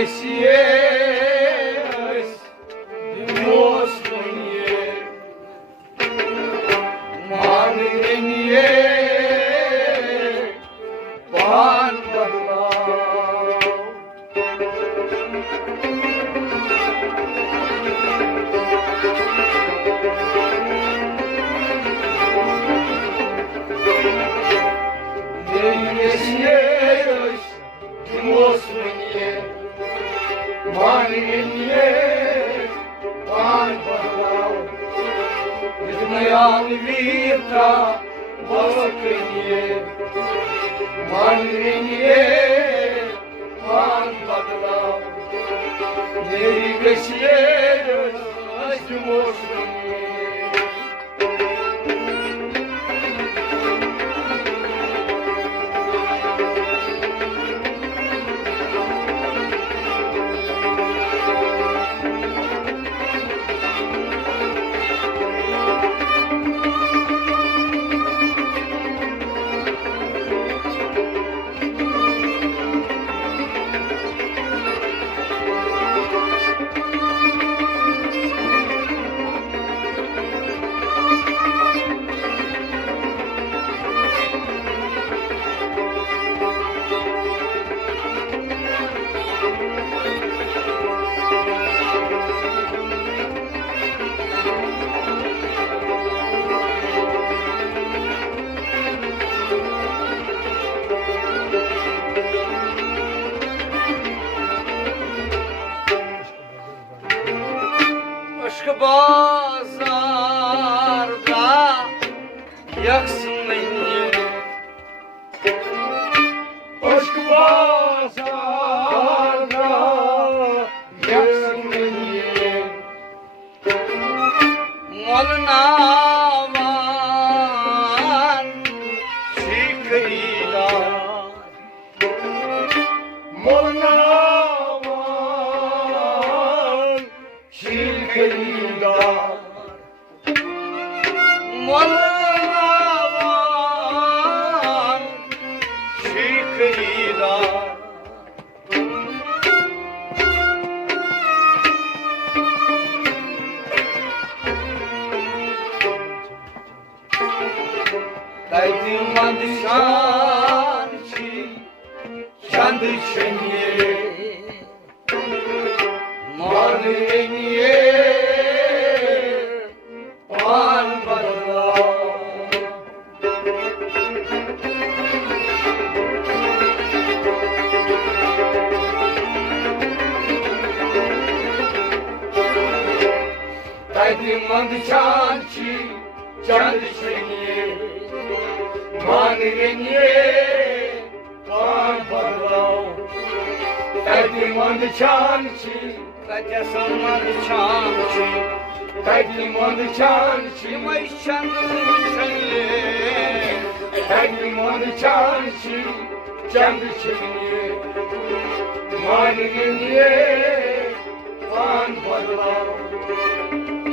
vesies dimoslonie manenie pan badlav vesies dimoslonie manenie pan badlav Vidnayan vitra vasakniye manenie pan badlav Neri vesies dimoslonie Aşkı bazarda yaksın beni Aşkı bazarda yaksın beni Malına var şıkıyla Malına Şilkeyda Malalavan Şilkeyda Daydım madişan çi Çandı çenye Maneniye pan badlav Daydım mand chanchi chand cheniye Maneniye pan badlav Daydım mand chanchi Katya samad chanchi Daydım mand chanchi May chandu chaniye Daydım mand chanchi chand chaniye Maneniye pan badlav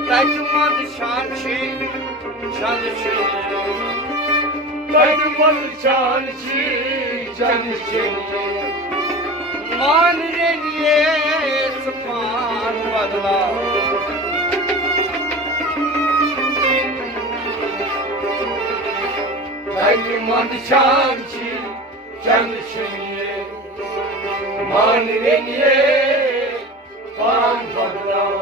Daydım mand chanchi chand chaniye Daydım mand chanchi chand chaniye Maneniye pan badlav Daydım mand chanchi chand chaniye Maneniye pan badlav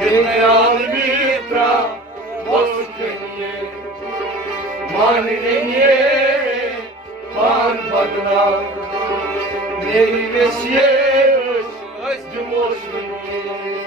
Vidnayan vitra vasakniye Maneniye pan badlav Neri vesies dimoslonie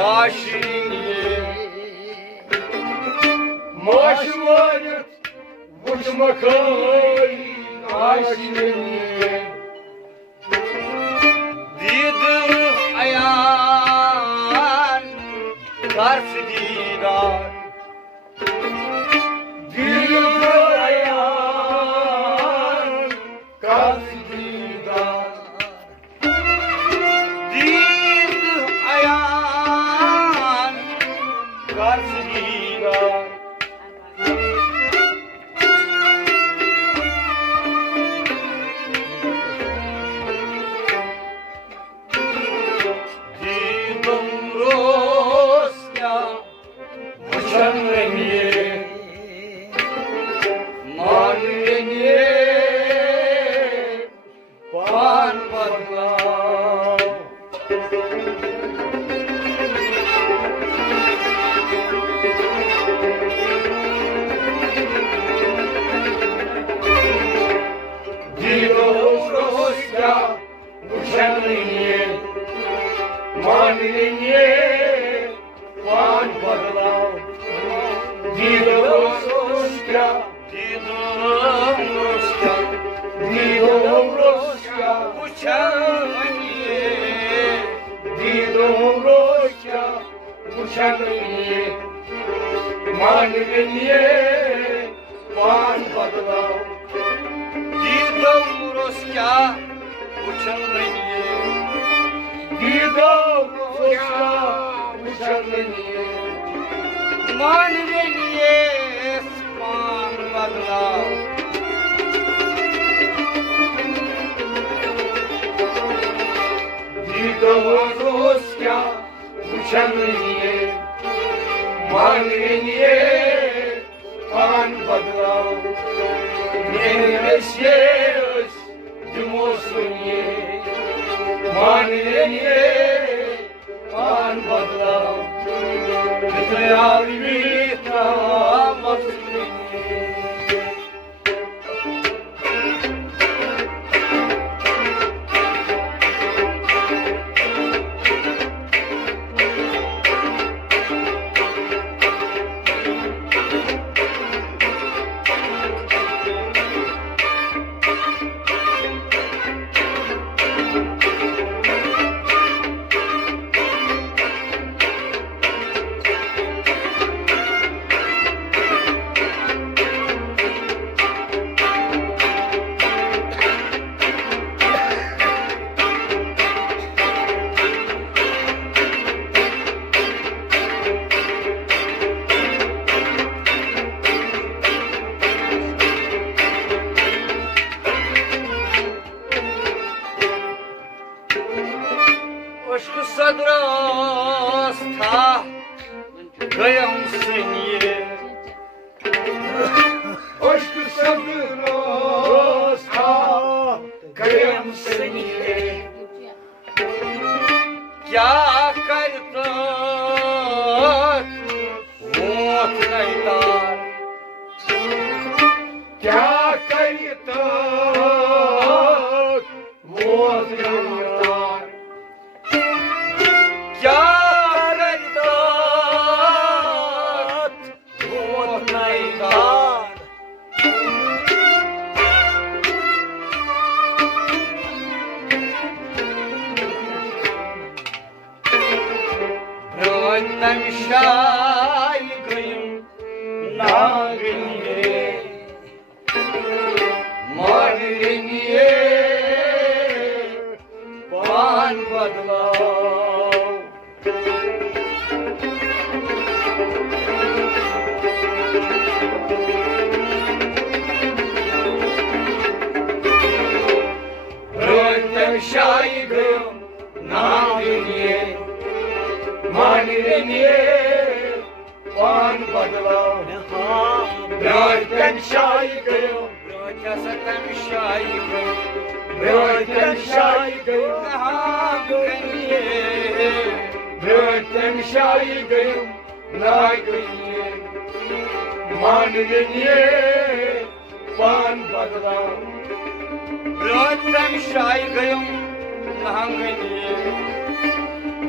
Aşiniye Maşımayet Vuşmakay Aşiniye Didir ayan Karşı didar Didir ayan Karşı didar Didir ayan Karşı didar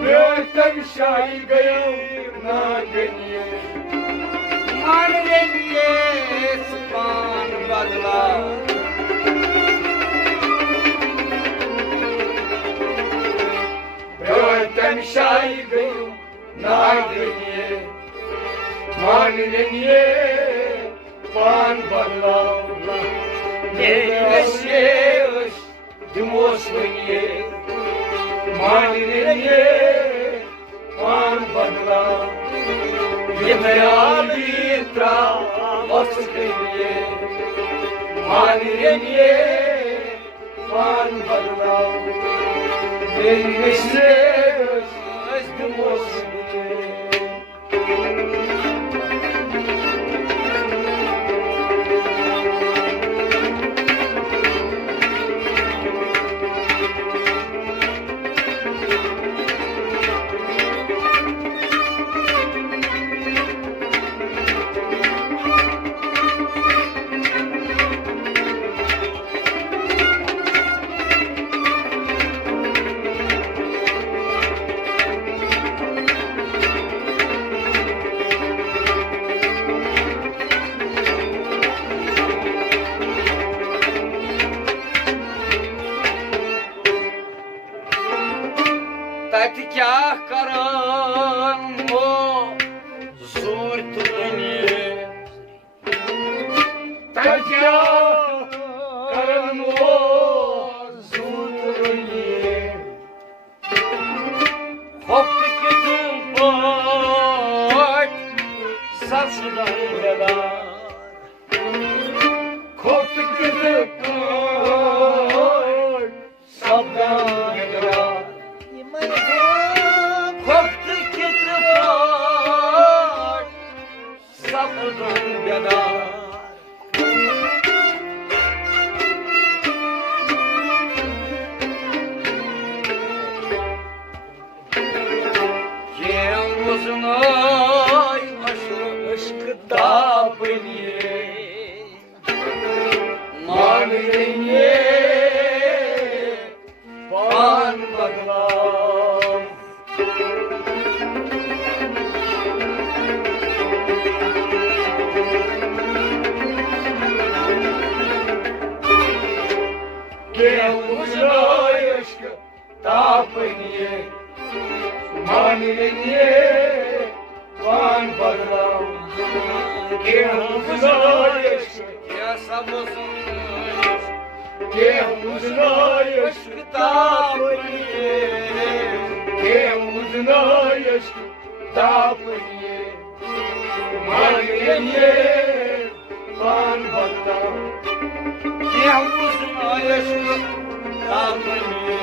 Gökten şaygayım nageniye मान लेंगे span बदला Gökten şaygayım nageniye Manileniye pan badlavla Neveşeş dimosveniye Manileniye pan badlavla Yemeğali travaskeniye Manileniye pan badlavla Neveşeş dimosveniye तति क्या करन मो सुरतुनिए Tatya karan o zutruniye hoptu kütüm pat saçdan bela Koptu kızık koy sabdan gıda hoptu kütüm pat saçdan bela Kim uzun ay aşkı tapınıye Manileniye pan badlav Kim uzun ay aşkı tapınıye Manileniye pan badlav Kim uzun ay aşkı Ya sabozun Kim uzun ay aşkı tapınıye Kim uzun ay aşkı tapınıye Manileniye pan badlav Kim uzun ay aşkı tapınıye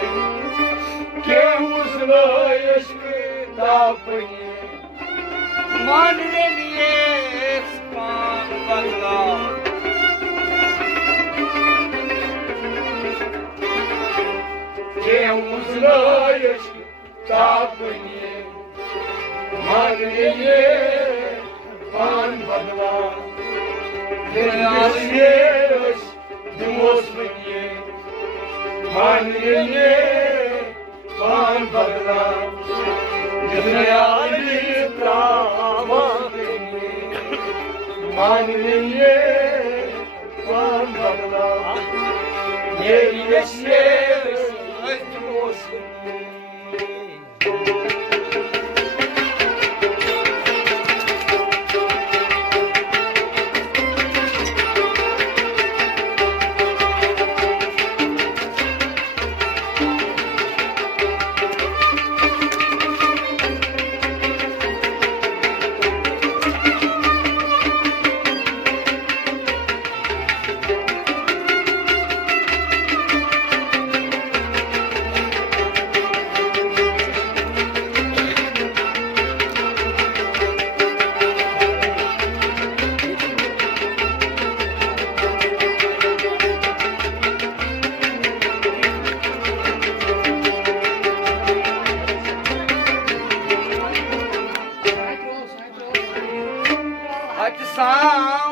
Kim uzun ay aşkı tapınıye मान लेंगे span बदला Kim uzun ay aşkı tapınıye Manileniye pan badlav Neveşeş dimosveniye Manileniye pan badlav Yemeğali travaskeniye Manileniye pan badlav Neveşeş dimosveniye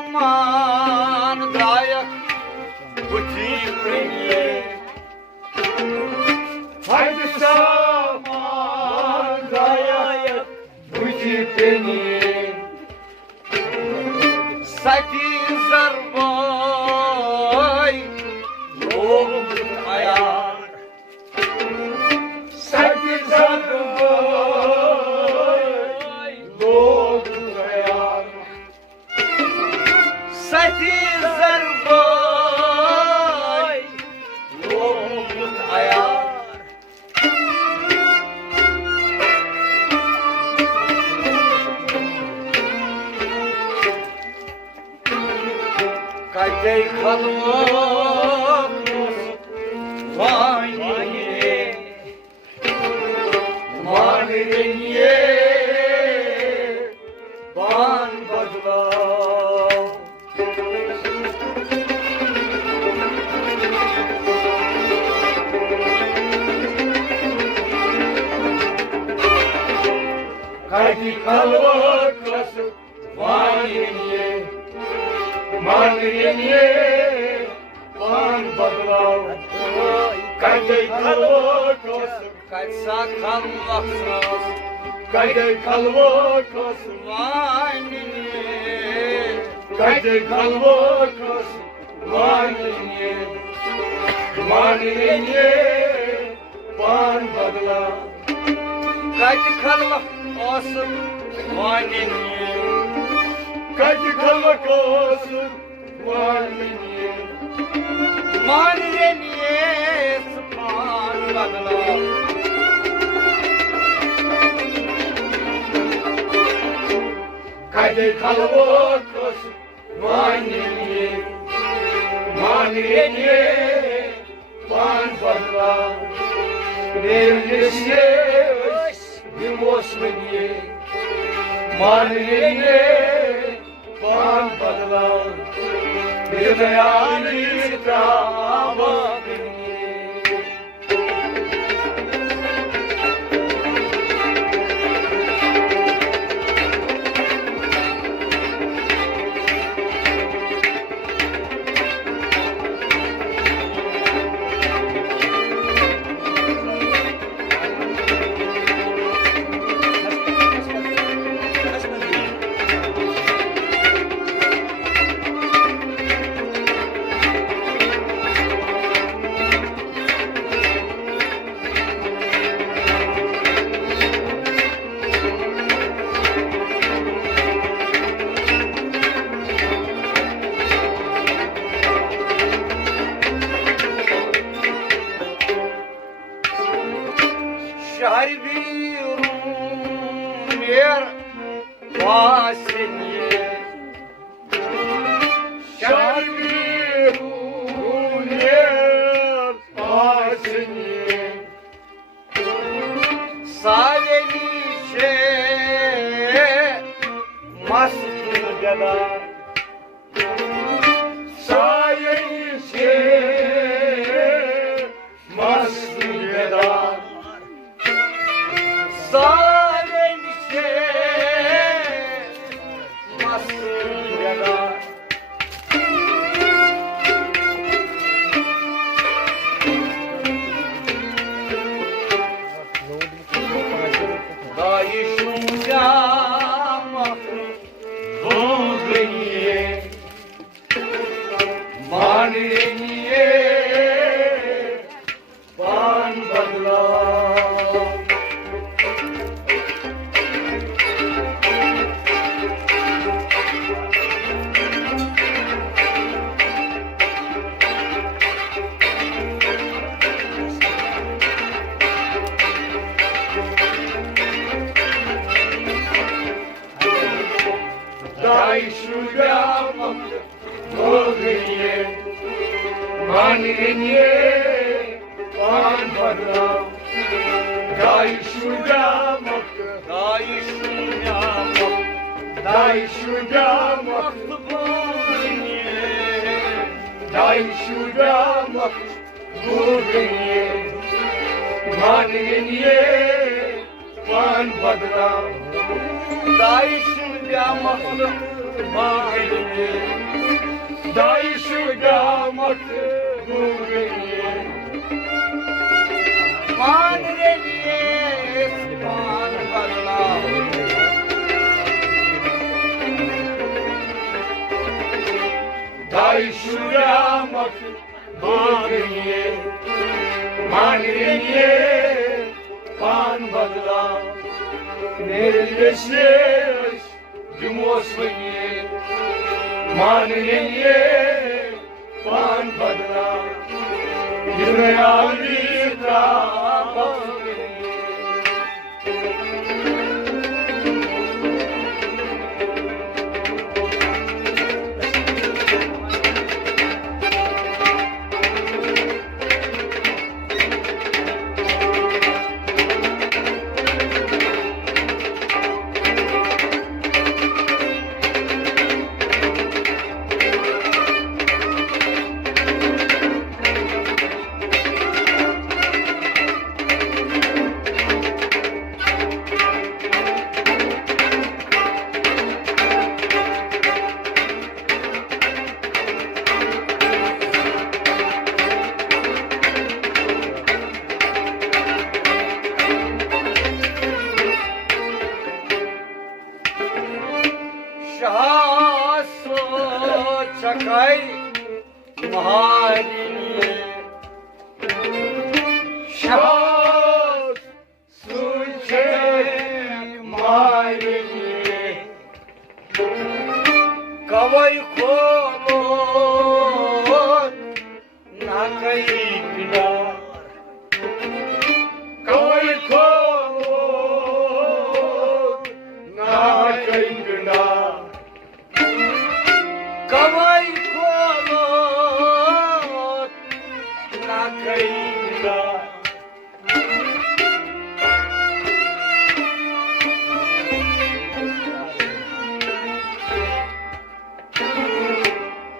saman dayak butiye Haydi saman reniye Sati zarboy Loğum ayar Sati zarboy Loğum ayar Sati zarboy Loğum ayar Kaytay kalmak vay Manreniye ban badla Kaydi kalmak klasık Manreniye Manreniye ban badla Kaydi kalmak klasık Kaçsa kalmaksız Kaydi kalmak klasık vay Kaydi kalmak klasık Manreniye Manreniye ban badla Kaçı kalmak olsun vay Kaydi kalmak olsun Manreniye Manreniye sıpan badla Kaydi kalmak olsun Manreniye Manreniye ban badla Nevlesiye bir mosmeniye Manreniye ban badla Bir meyali damadeniye Şehir bir yer vaseniye Şarbi hunyer aseniye Savenişe mastı kadar Sayeniye maslı bedar Savenişe mastı kadar Dayışınca Doğdeniye Manreniye ban badla Daişuga Doğdeniye Manreniye ban badla Daişuga Dayışınca Daişuga Daişuga Doğdeniye Manreniye ban badla Dayışınca mahlup mahlup Daişuga Doğdeniye Manreniye sıpan badla Ayşuyamak Maniye Maniye Pan badla Nerleşeş Cumosmaniye Maniye Pan badla Yürüyalita Bakmaniye Şahasu çakay mahaliye Şahs Suçay Maniye Kavay kolot nakay pinar Kavay Kolot Nakayngna Kavay kolot nakay pinar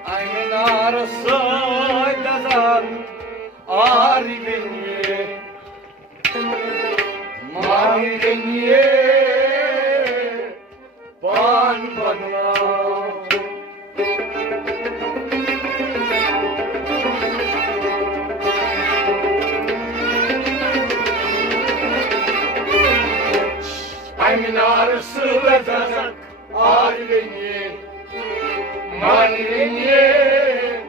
Aynen arası gazan arifenye Maniye Pan badla Ayminarısı vezazak Ailenye Maniye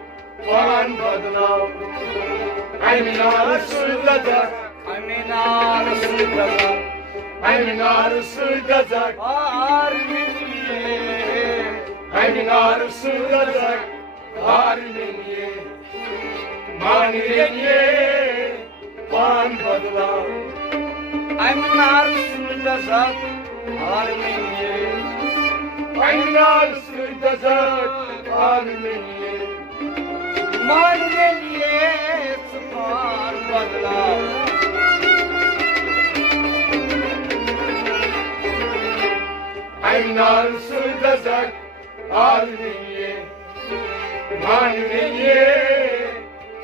Pan badla Ayminarısı vezazak Aynen arası gazan Ayminarısı vezazak arifenye Ayminarısı vezazak Ailenye Maniye Pan badla Aynen arası gazan arifenye Ayminarısı vezazak Ailenye Maneliye sıfar badla Ayminarısı vezazak Ailenye Maniye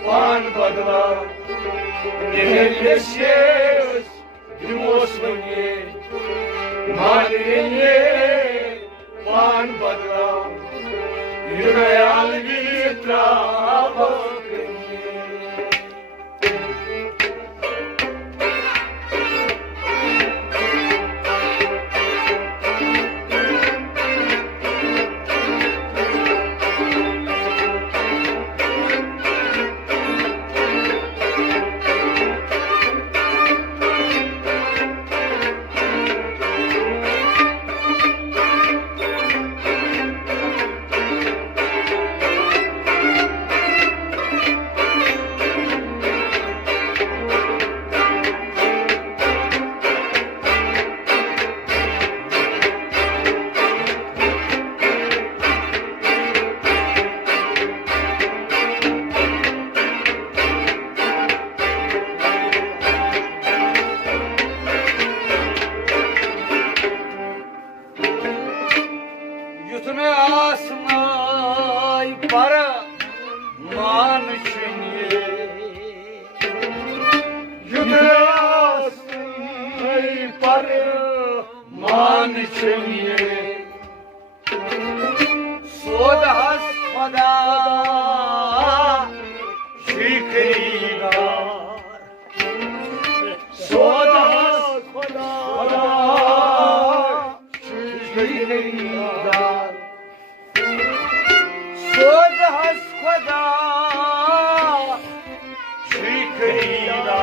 Pan badla Nerleşeş Cumosmaniye Maniye Pan badla Yürüyal Vitra Bakmaniye Yutunu asmay para man çeniye Yürüyasın Parı Maniçeniye Soda haspada şikrigar Soda Haspada Şükrüydar Soda has खुदा शुक्रिया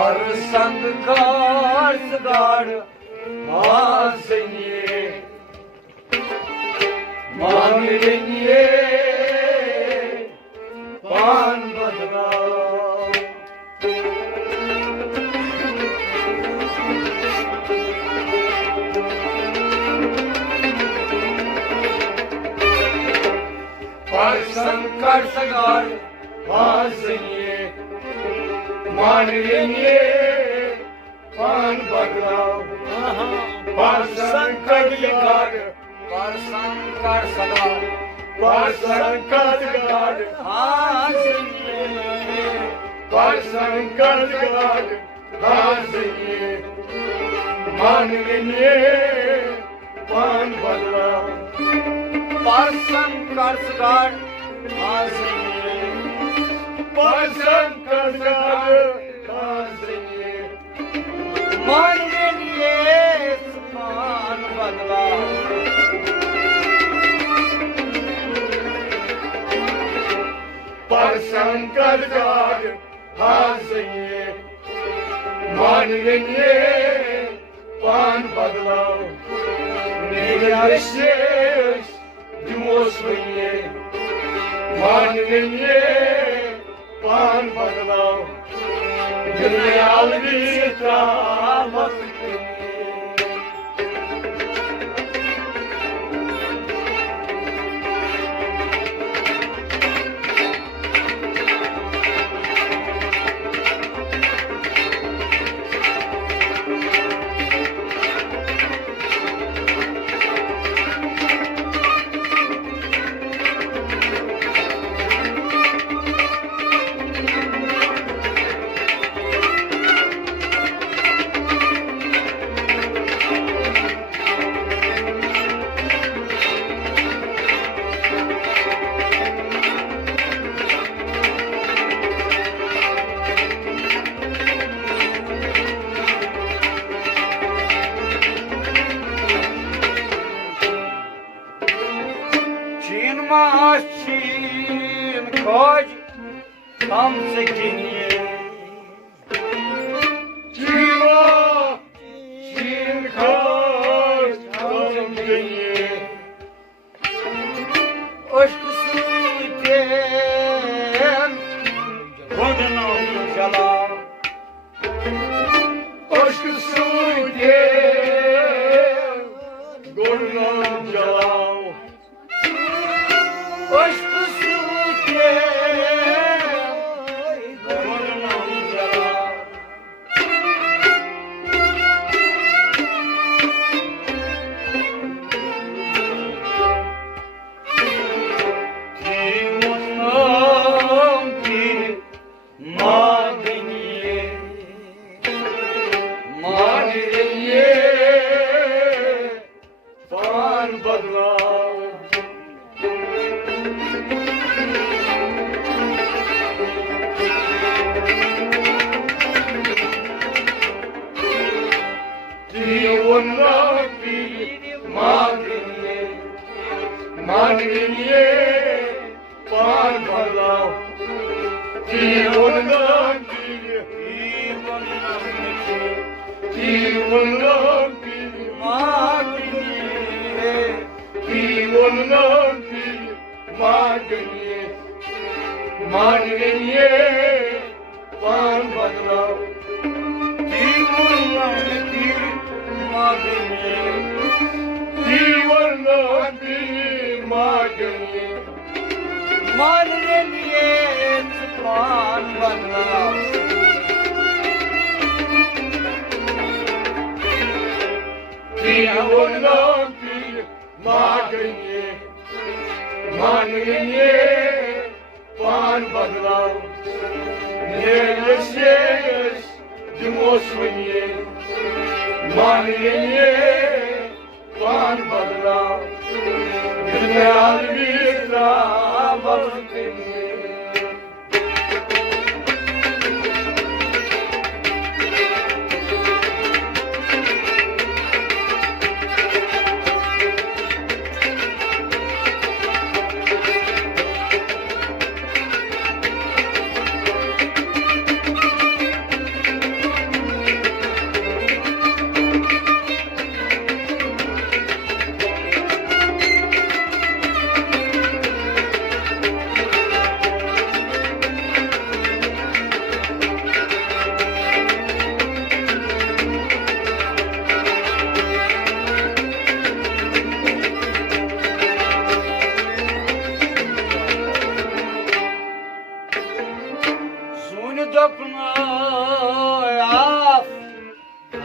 और संग गाड़ मांगे मांगेंगे पान बदला और संकर सगार मांगे मांगेंगे पान बदला पर संकर सगार पर संकर सगार पर संकर सगार पर संकर सगार मांगेंगे पान बदला पर संकर सगार पर संकर सगार मांगेंगे पान बदला पर संकर गाड़ हासिए मांगेंगे पान बदला मेरे शेष दिमोसुए मांगेंगे पान बदला दुनियाल बीता वक्त Machine खोज हमसे कीनिए जीवा चीन खोज हमसे कीनिए उश्क सूते घुटनों को जला उश्क सूते घुटनों को जलाओ उश्क सूते घुटनों को जलाओ मांगेंगे पान भरला जीवन मांगेंगे पान बदला जीवन मांगेंगे मांगेंगे पान बदला जीवन मांगेंगे मांगेंगे पान बदला मेरे शेष दिमोसुए मांगेंगे पान बदला दुनियाल बीता वक्त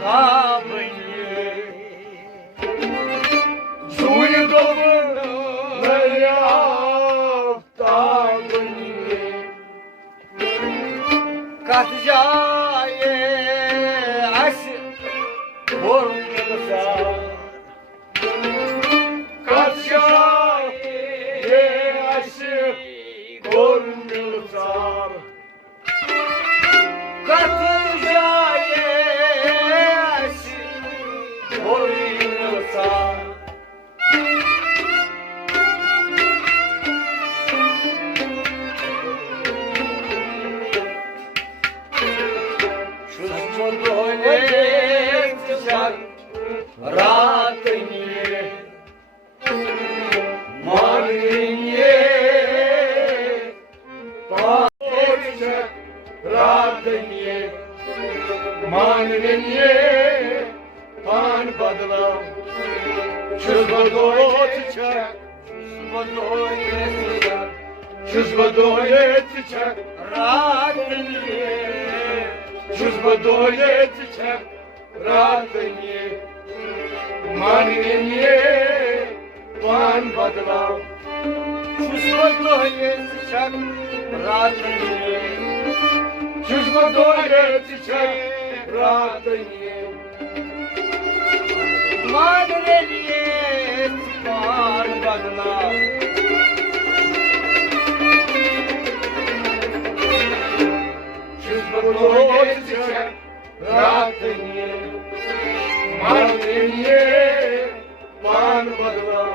Kabanye Juy dobun Layaftabanye Kat jaye aşk Korkulsa Kat jaye aşk Korkulsa Kat jaye aşk Korkulsa Ratniye, Marniye, Paoche, Ratniye, Marniye, Pan badla, Çözbadoyetçe, Çözbadoyetçe, Ratniye, Çözbadoyetçe, Ratniye, Marniye, Pan badla, Çözbadoyetçe, Ratniye, Çözbadoyetçe, Ratniye, Marniye, Pan badla, Çözbadoyetçe, Ratniye, Marniye, Pan badla,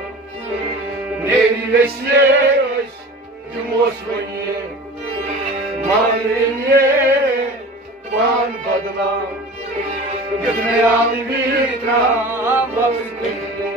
Nerileşleş, Cumosvaniye, Marniye, Pan badla, Gitmeyen vitra, Bapsniye.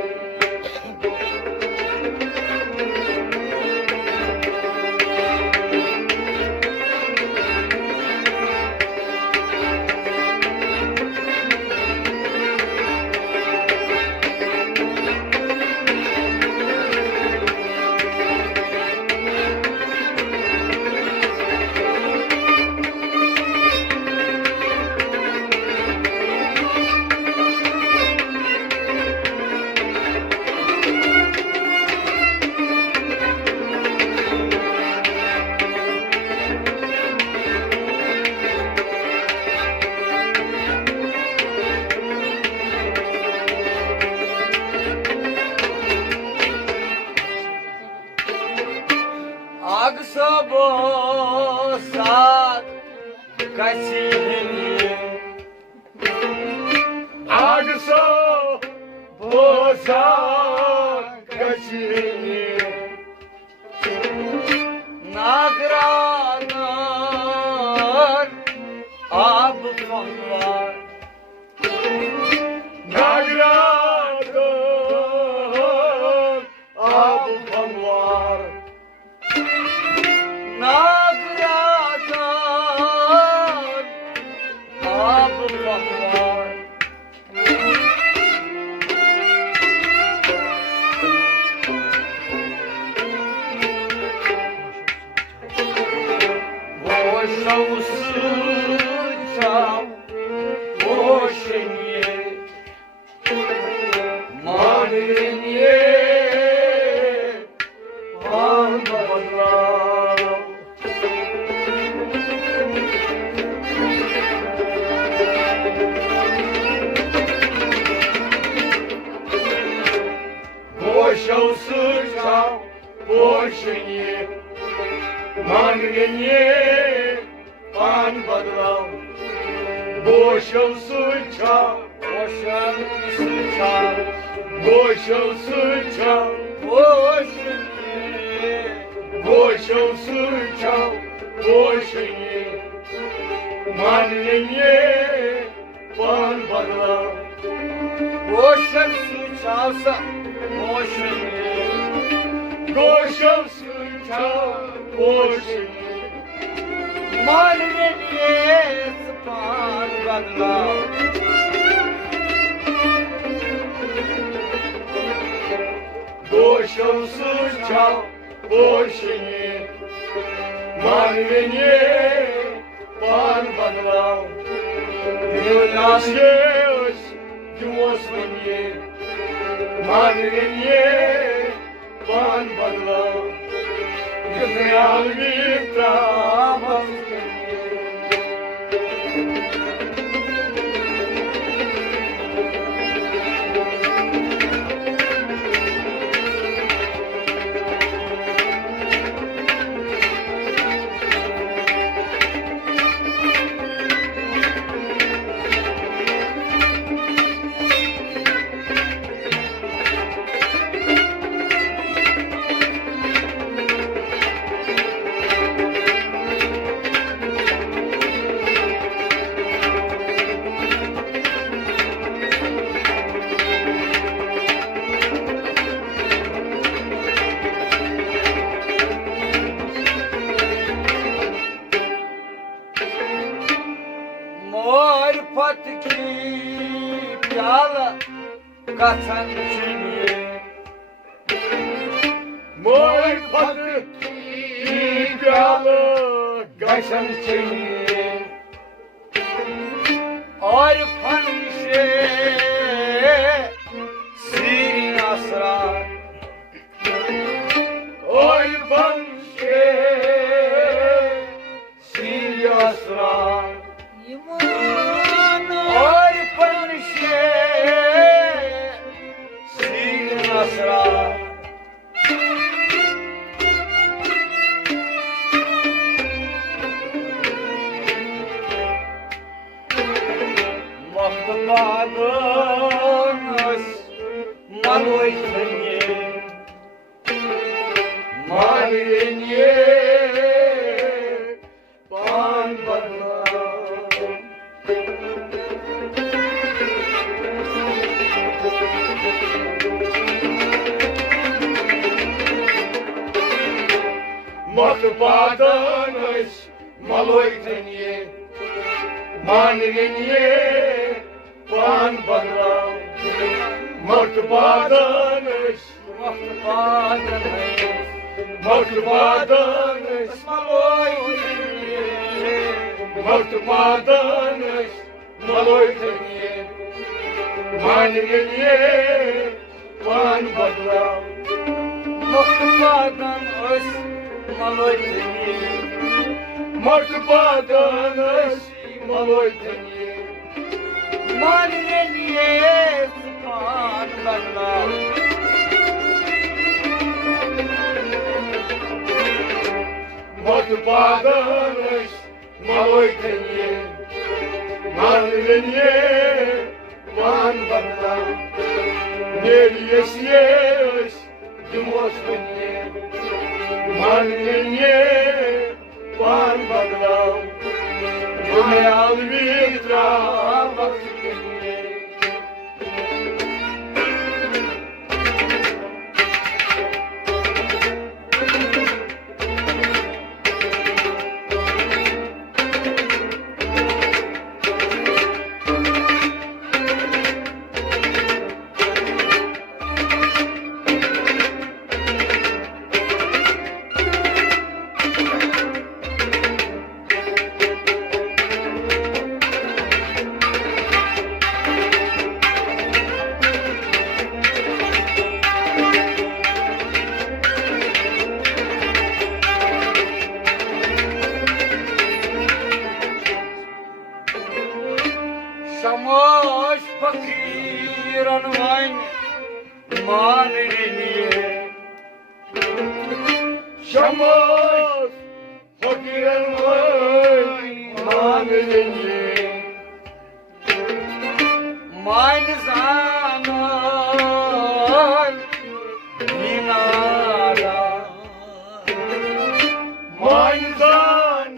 Agsabo sat kasini Agsabo sat kasini Nagranar ab fanvar Nagranar ab fanvar Nagradan ab fanvar Boşa usıçam Boşenye Marniye Parmadlar Boşa usıçam Boşenye Marniye Pan badla Boşa usıçam Boşa usıçam Boşa usıçam Boşenye Boşa usıçam Boşenye Marniye Pan badla Boşa usıçamsa Boşenye Boşa usıçam Boşenye Marniye Pan badla Boşa usıçam Boşenye Marniye Pan badla Yunaşe दिवस वनिए माननीय पान बदला ख्याल भी त्रामस मोरफत की प्याला कथन चुनिए मोरफत की प्याला कथन चुनिए और फन से सीरी असरा और फन से सीरी असरा और फन से सीरी असरा Moktabanos maloi tanye malinye pan badla Moktabanos maloi tanye malinye pan badla Moktabanos Moktabanos maloi Moktabanos maloi tanye malinye pan badla Moktabanos maloi tanye Moktabanos maloi tanye malinye pan badla Moktabanos maloi tanye malinye pan badla Neriyes dimos vanye malinye pan badla Mayal vitra bakşinye Şamoş fakiran vayn malinye Şamos fakiren vay malinye Mein zaman minara Manzan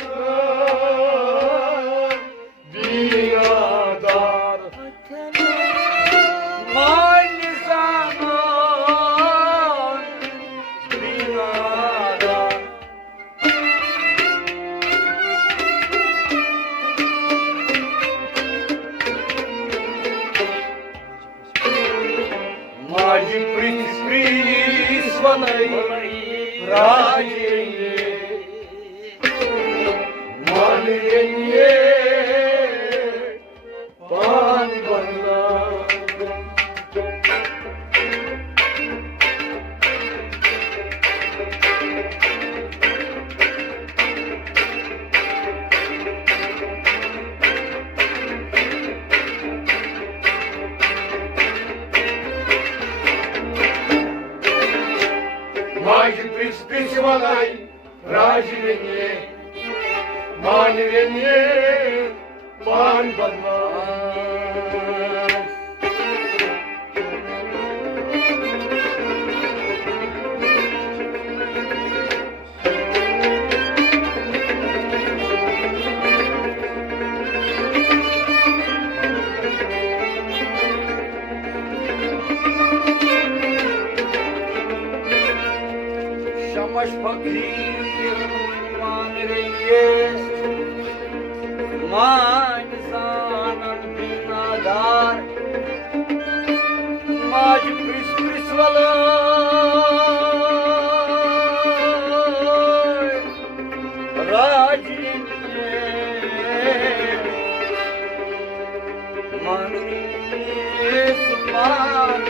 binadar Mein zaman minara Maji prisvanai raje malinye pan badla माझी प्रिस मलाई राजरेनिये मानरेनिये मान बदमाश Şamaş fakir manriyes man zanan binadar maj pris valay rajin manriyes man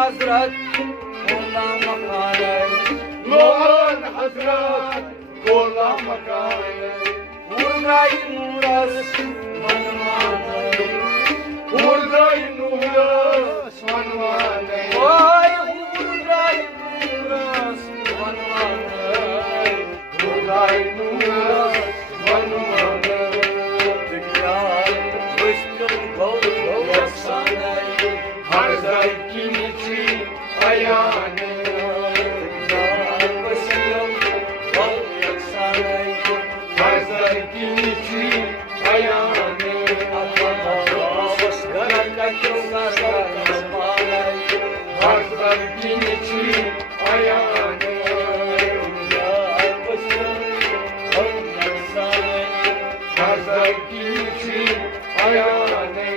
Hazret Mola Makale Molan Hazret Mola Makale Urday Nuras Manmane Urday Nuras Manmane Oy Urday Nuras Manmane Urday Nuras Manmane Dünya Rızkın kol yaksane Hazret ayane Hazar kinichi ayane Hazar kinichi ayane Hazar kinichi ayane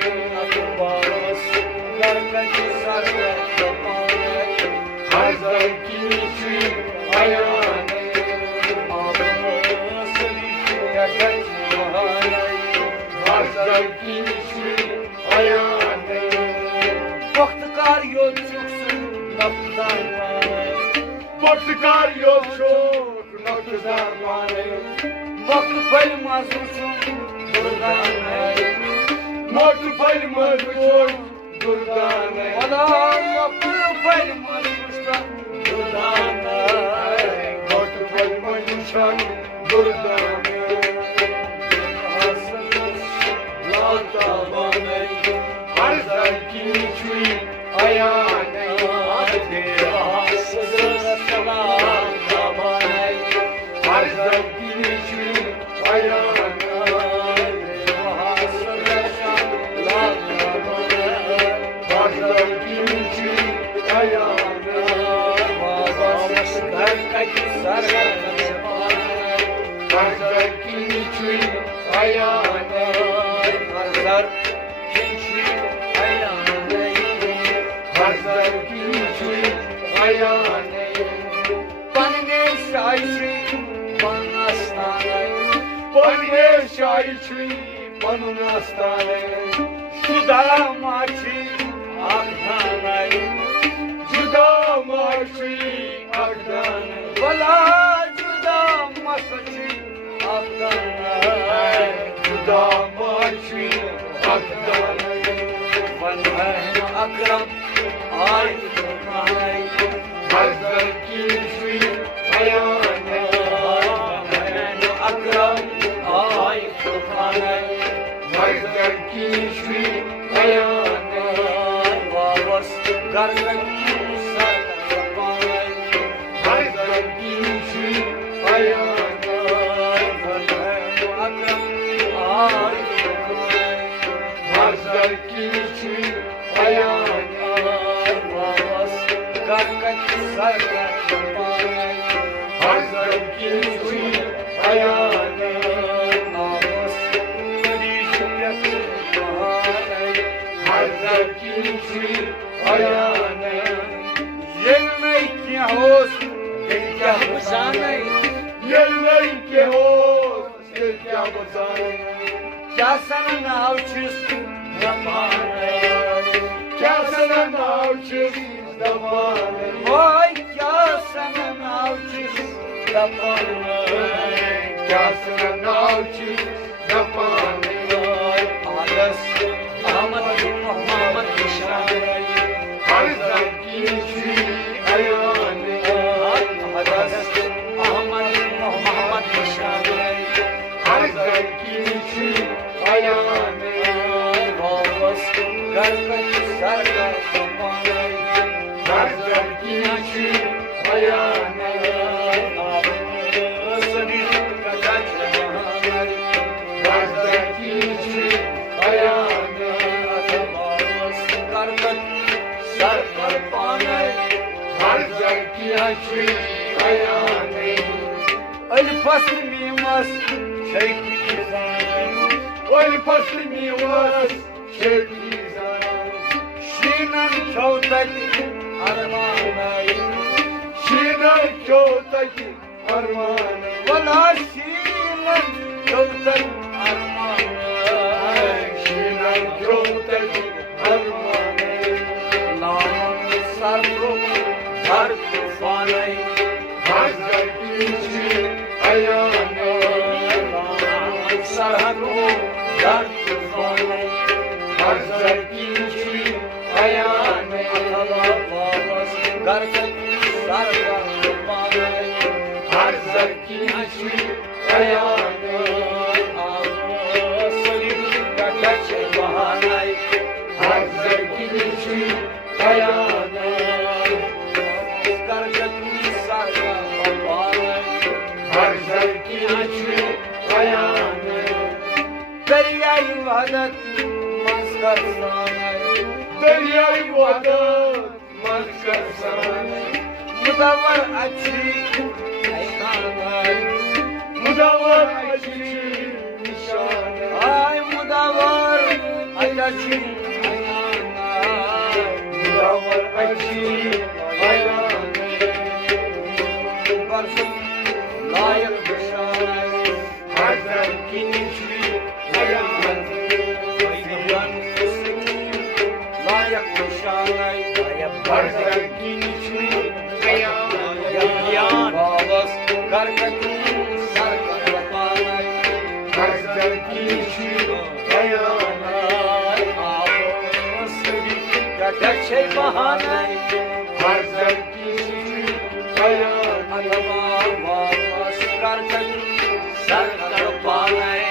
Hazar kinichi ayane Hazar kinichi ayane Baktıkar yolcuksun naftarmane Baktıkar yol çok nakzarmane Baktı pelmaz uçun durdane Baktı pelmaz uçun durdane Adam baktı pelmaz uçun durdane Baktı pelmaz uçun durdane Hazar kinichi ayane Hazar kinichi ayane Hazar kinichi ayane Hazar kinichi ayane Hazar kinichi ayane Bana şairi bana stane Bane şahiçi banın hastane Şuda maçı akdanay Juda marşı akdane Bala juda masaçı akdanay Juda marşı akdane Bana akram ay akdanay Hazar kinichi ayane akram ay akdanay Hazar kinichi ayane Vavas gargan sarkanay Hazar kinichi ayane सरकार पाने हर की हुई बयान आपस करीश महाने हर की हुई बयान ये नहीं क्या होश क्या बसाने ये नहीं के हो क्या बसाने क्या सन नाव छिस दबाने क्या सना नाव छिस दबाने ओए क्या सन नाव छिस दबाने क्या सना नाव छिस दबाने आदर्श अहमद मोहम्मद शान हर की हुई बयान आदर्श अहमद मोहम्मद शान हर की हुई बयान वापस घर कई सरकार पाने हर की हुई बयान आप सभी का महान हर की हुई बयान वापस घर कई सरकार पाने हर की हुई बयान अल फसल में मस Sheikh Oy fasli was şevkizan Şinan çavtak armanay Şinan köteki arman Valla şinan çavtak armanay Şinan köteki arman Laman sarru dar tufanay Hazar kiçi ayağına Laman sarru dar tufanay Hazar kiçi ayağına Allah babas garkat sarga tufanay Hazar kiçi ayağına Hazar kiçi ayağına Hazar kiçi ayağına Deryayı vadat maskar sana Mudavvar açı nişanı Mudavvar açı ayağına Layık düşanay Hazar kiçi ayağına Layak nişanay Hazar kiçi ayağına Babas karkatın sarkar panay Hazar kiçi ayağına Kaçak şey bahanay Hazar kiçi ayağına Adama babas karkatın sarkar panay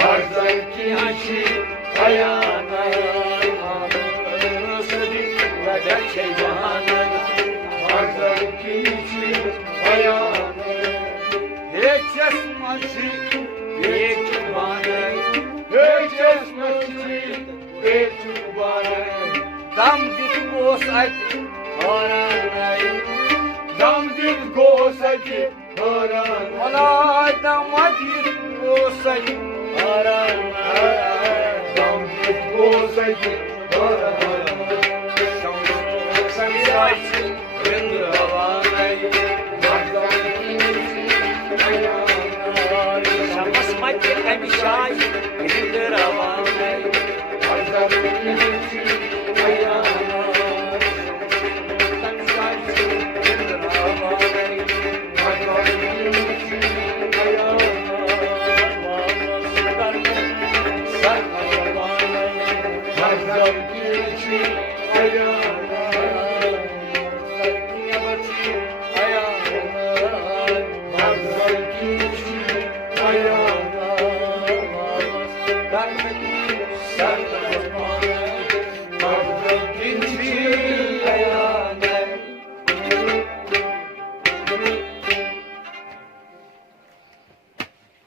Hazar kiçi ayağına Kaçak şey bahanay Hazar kiçi ayağına Hiç esmaşı hiç bahanay Hey çeşmeci ve çubana Dam dit olsaydı Oranay Dam dil gosaki Haran Ola dama dit olsaydı Oranay Dam dil gosaki Haran